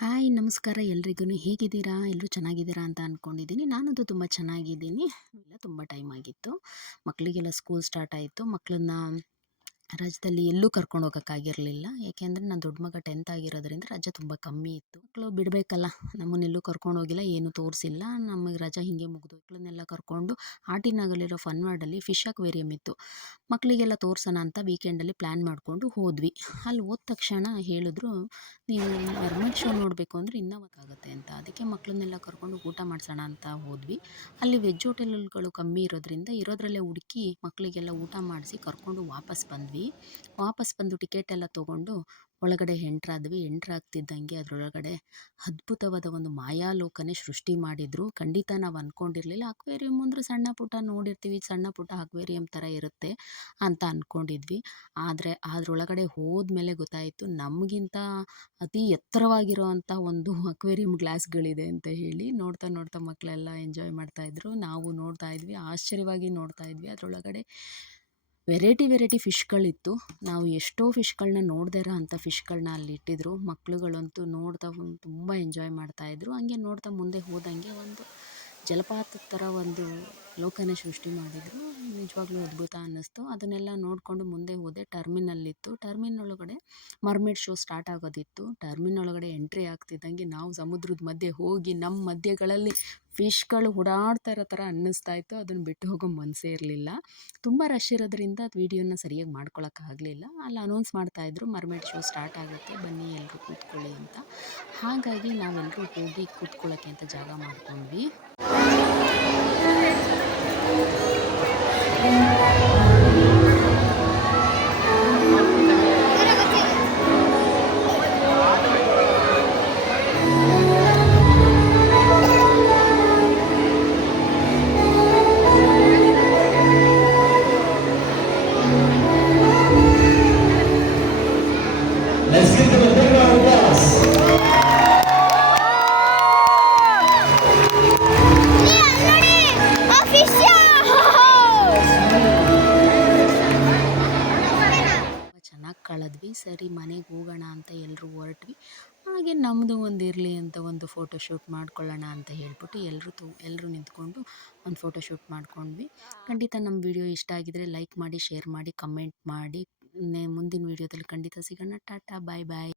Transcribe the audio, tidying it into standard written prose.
Hi ನಮಸ್ಕಾರ ಎಲ್ರಿಗೂ ಹೇಗಿದ್ದೀರಾ? ಎಲ್ಲರೂ ಚೆನ್ನಾಗಿದ್ದೀರಾ ಅಂತ ಅಂದ್ಕೊಂಡಿದ್ದೀನಿ. ನಾನಂತೂ ತುಂಬ ಚೆನ್ನಾಗಿದ್ದೀನಿ. ಇಲ್ಲ ತುಂಬ ಟೈಮ್ ಆಗಿತ್ತು. ಮಕ್ಕಳಿಗೆಲ್ಲ ಸ್ಕೂಲ್ ಸ್ಟಾರ್ಟ್ ಆಯಿತು. ಮಕ್ಕಳನ್ನ ರಜದಲ್ಲಿ ಎಲ್ಲೂ ಕರ್ಕೊಂಡು ಹೋಗೋಕ್ಕಾಗಿರಲಿಲ್ಲ. ಏಕೆಂದರೆ ನನ್ನ ದೊಡ್ಡ ಮಗ 10th ಆಗಿರೋದ್ರಿಂದ ರಜೆ ತುಂಬ ಕಮ್ಮಿ ಇತ್ತು. ಮಕ್ಕಳು ಬಿಡಬೇಕಲ್ಲ, ನಮ್ಮನ್ನೆಲ್ಲೂ ಕರ್ಕೊಂಡು ಹೋಗಿಲ್ಲ, ಏನೂ ತೋರಿಸಿಲ್ಲ. ನಮಗೆ ರಜೆ ಹೀಗೆ ಮುಗಿದು ಮಕ್ಕಳನ್ನೆಲ್ಲ ಕರ್ಕೊಂಡು ಆಟಿನಗರಲ್ಲಿರೋ ಫನ್ ವರ್ಲ್ಡಲ್ಲಿ ಫಿಶ್ ಅಕ್ವೇರಿಯಂ ಇತ್ತು. ಮಕ್ಕಳಿಗೆಲ್ಲ ತೋರಿಸೋಣ ಅಂತ ವೀಕೆಂಡಲ್ಲಿ ಪ್ಲ್ಯಾನ್ ಮಾಡಿಕೊಂಡು ಹೋದ್ವಿ. ಅಲ್ಲಿ ಹೋದ ತಕ್ಷಣ ಹೇಳಿದ್ರು, ನೀವು ಮರ್ಮೇಡ್ ಶೋ ನೋಡಬೇಕು ಅಂದರೆ ಇನ್ನೂ ಆಗುತ್ತೆ ಅಂತ. ಅದಕ್ಕೆ ಮಕ್ಕಳನ್ನೆಲ್ಲ ಕರ್ಕೊಂಡು ಊಟ ಮಾಡಿಸೋಣ ಅಂತ ಹೋದ್ವಿ. ಅಲ್ಲಿ ವೆಜ್ ಹೋಟೆಲ್ಗಳು ಕಮ್ಮಿ ಇರೋದ್ರಿಂದ ಇರೋದ್ರಲ್ಲೇ ಹುಡುಕಿ ಮಕ್ಕಳಿಗೆಲ್ಲ ಊಟ ಮಾಡಿಸಿ ಕರ್ಕೊಂಡು ವಾಪಸ್ ಬಂದ್ವಿ. ವಾಪಸ್ ಬಂದು ಟಿಕೆಟ್ ಎಲ್ಲ ತೊಗೊಂಡು ಒಳಗಡೆ ಎಂಟ್ರಾದ್ವಿ. ಎಂಟ್ರಾಗ್ತಿದ್ದಂಗೆ ಅದರೊಳಗಡೆ ಅದ್ಭುತವಾದ ಒಂದು ಮಾಯಾಲೋಕನೇ ಸೃಷ್ಟಿ ಮಾಡಿದರು. ಖಂಡಿತ ನಾವು ಅಂದ್ಕೊಂಡಿರಲಿಲ್ಲ. ಅಕ್ವೇರಿಯಂ ಅಂದರೆ ಸಣ್ಣ ಪುಟ್ಟ ನೋಡಿರ್ತೀವಿ, ಸಣ್ಣ ಪುಟ್ಟ ಅಕ್ವೇರಿಯಂ ಥರ ಇರುತ್ತೆ ಅಂತ ಅಂದ್ಕೊಂಡಿದ್ವಿ. ಆದರೆ ಅದರೊಳಗಡೆ ಹೋದ್ಮೇಲೆ ಗೊತ್ತಾಯಿತು ನಮಗಿಂತ ಅತಿ ಎತ್ತರವಾಗಿರೋ ಅಂಥ ಒಂದು ಅಕ್ವೇರಿಯಂ ಗ್ಲಾಸ್ಗಳಿದೆ ಅಂತ ಹೇಳಿ. ನೋಡ್ತಾ ನೋಡ್ತಾ ಮಕ್ಕಳೆಲ್ಲ ಎಂಜಾಯ್ ಮಾಡ್ತಾಯಿದ್ರು. ನಾವು ನೋಡ್ತಾ ಇದ್ವಿ, ಆಶ್ಚರ್ಯವಾಗಿ ನೋಡ್ತಾ ಇದ್ವಿ. ಅದರೊಳಗಡೆ ವೆರೈಟಿ ಫಿಶ್ಗಳಿತ್ತು. ನಾವು ಎಷ್ಟೋ ಫಿಶ್ಗಳನ್ನ ನೋಡದೇ ಇರೋ ಅಂಥ ಫಿಶ್ಗಳನ್ನ ಅಲ್ಲಿ ಇಟ್ಟಿದ್ರು. ಮಕ್ಕಳುಗಳಂತೂ ನೋಡ್ತಾ ತುಂಬ ಎಂಜಾಯ್ ಮಾಡ್ತಾಯಿದ್ರು. ಹಂಗೆ ನೋಡ್ತಾ ಮುಂದೆ ಹೋದಂಗೆ ಒಂದು ಜಲಪಾತದ ಥರ ಒಂದು ಲೋಕನೇ ಸೃಷ್ಟಿ ಮಾಡಿದರು. ನಿಜವಾಗ್ಲೂ ಅದ್ಭುತ ಅನ್ನಿಸ್ತು. ಅದನ್ನೆಲ್ಲ ನೋಡಿಕೊಂಡು ಮುಂದೆ ಹೋದೆ. ಟರ್ಮಿನಲ್ಲಿತ್ತು. ಟರ್ಮಿನ್ ಒಳಗಡೆ ಮರ್ಮೇಡ್ ಶೋ ಸ್ಟಾರ್ಟ್ ಆಗೋದಿತ್ತು. ಟರ್ಮಿನ್ ಒಳಗಡೆ ಎಂಟ್ರಿ ಆಗ್ತಿದ್ದಂಗೆ ನಾವು ಸಮುದ್ರದ ಮಧ್ಯೆ ಹೋಗಿ ನಮ್ಮ ಮಧ್ಯಗಳಲ್ಲಿ ಫಿಶ್ಗಳು ಓಡಾಡ್ತಾ ಇರೋ ಥರ ಅನ್ನಿಸ್ತಾ ಇತ್ತು. ಅದನ್ನು ಬಿಟ್ಟು ಹೋಗೋ ಮನಸ್ಸೇ ಇರಲಿಲ್ಲ. ತುಂಬ ರಶ್ ಇರೋದ್ರಿಂದ ಅದು ವೀಡಿಯೋನ ಸರಿಯಾಗಿ ಮಾಡ್ಕೊಳಕ್ಕಾಗಲಿಲ್ಲ. ಅಲ್ಲಿ ಅನೌನ್ಸ್ ಮಾಡ್ತಾಯಿದ್ರು, ಮರ್ಮೇಡ್ ಶೋ ಸ್ಟಾರ್ಟ್ ಆಗುತ್ತೆ, ಬನ್ನಿ ಎಲ್ಲರೂ ಕೂತ್ಕೊಳ್ಳಿ ಅಂತ. ಹಾಗಾಗಿ ನಾವೆಲ್ಲರೂ ಹೋಗಿ ಕೂತ್ಕೊಳ್ಳೋಕ್ಕೆ ಅಂತ ಜಾಗ ಮಾಡ್ಕೊಂಡ್ವಿ. Let's give them a big round of applause. ಚೆನ್ನಾಗಿ ಕಳೆದ್ವಿ. ಸರಿ ಮನೆಗೆ ಹೋಗೋಣ ಅಂತ ಎಲ್ಲರೂ ಹೊರಟ್ವಿ. ಹಾಗೆ ನಮ್ಮದು ಒಂದು ಇರಲಿ ಅಂತ ಒಂದು ಫೋಟೋ ಶೂಟ್ ಮಾಡ್ಕೊಳ್ಳೋಣ ಅಂತ ಹೇಳ್ಬಿಟ್ಟು ಎಲ್ಲರೂ ನಿಂತ್ಕೊಂಡು ಒಂದು ಫೋಟೋ ಶೂಟ್ ಮಾಡ್ಕೊಂಡ್ವಿ. ಖಂಡಿತ ನಮ್ಮ ವಿಡಿಯೋ ಇಷ್ಟ ಆಗಿದರೆ ಲೈಕ್ ಮಾಡಿ, ಶೇರ್ ಮಾಡಿ, ಕಮೆಂಟ್ ಮಾಡಿ. ಮುಂದಿನ ವಿಡಿಯೋದಲ್ಲಿ ಖಂಡಿತ ಸಿಗೋಣ. ಟಾಟಾ, ಬಾಯ್ ಬಾಯ್.